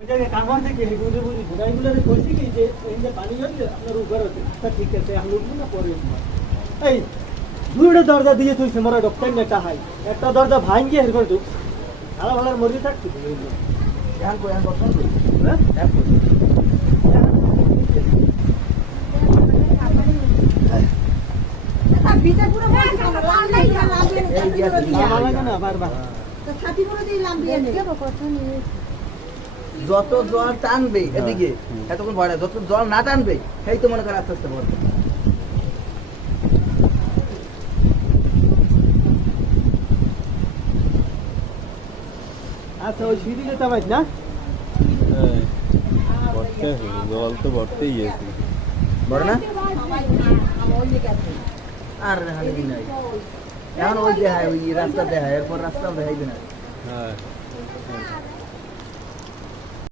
কামার থেকে বুঝে বুঝি ঘোড়াইগুলোরে কইছি কি যে এই যে পানি হচ্ছে আপনার উপর আছে আচ্ছা ঠিক আছে আমি উঠবো না পরে উঠবো এই দুইটা দরজা দিয়ে তুইছে মোরা ডক্টর নেটা হাই একটা দরজা ভাঙিয়ে হের করে ঢুক ভালো ভালো মরি থাকছি এখন কই এখন বর্তমান কই হ্যাঁ এখন কই ভিতরে পুরো বসে কেন লালাই লালাই এই যে আছে, মামা লাগে না বারবার তো ছাতি পুরো দিয়ে লাম দিয়ে নে যত জল টানবে এদিকে এতক্ষণ ভয় না যত জল না টানবে সেই তো মনে করে আস্তে আস্তে ভরবে আচ্ছা ওই সিঁড়ি যেতে পারি না জল তো ভরতেই আছে বড় না আমার ওই গেছে আর হালে দিন নাই এখন ওই দেখায় ওই রাস্তা দেখায় এরপর রাস্তা দেখাইবে না হ্যাঁ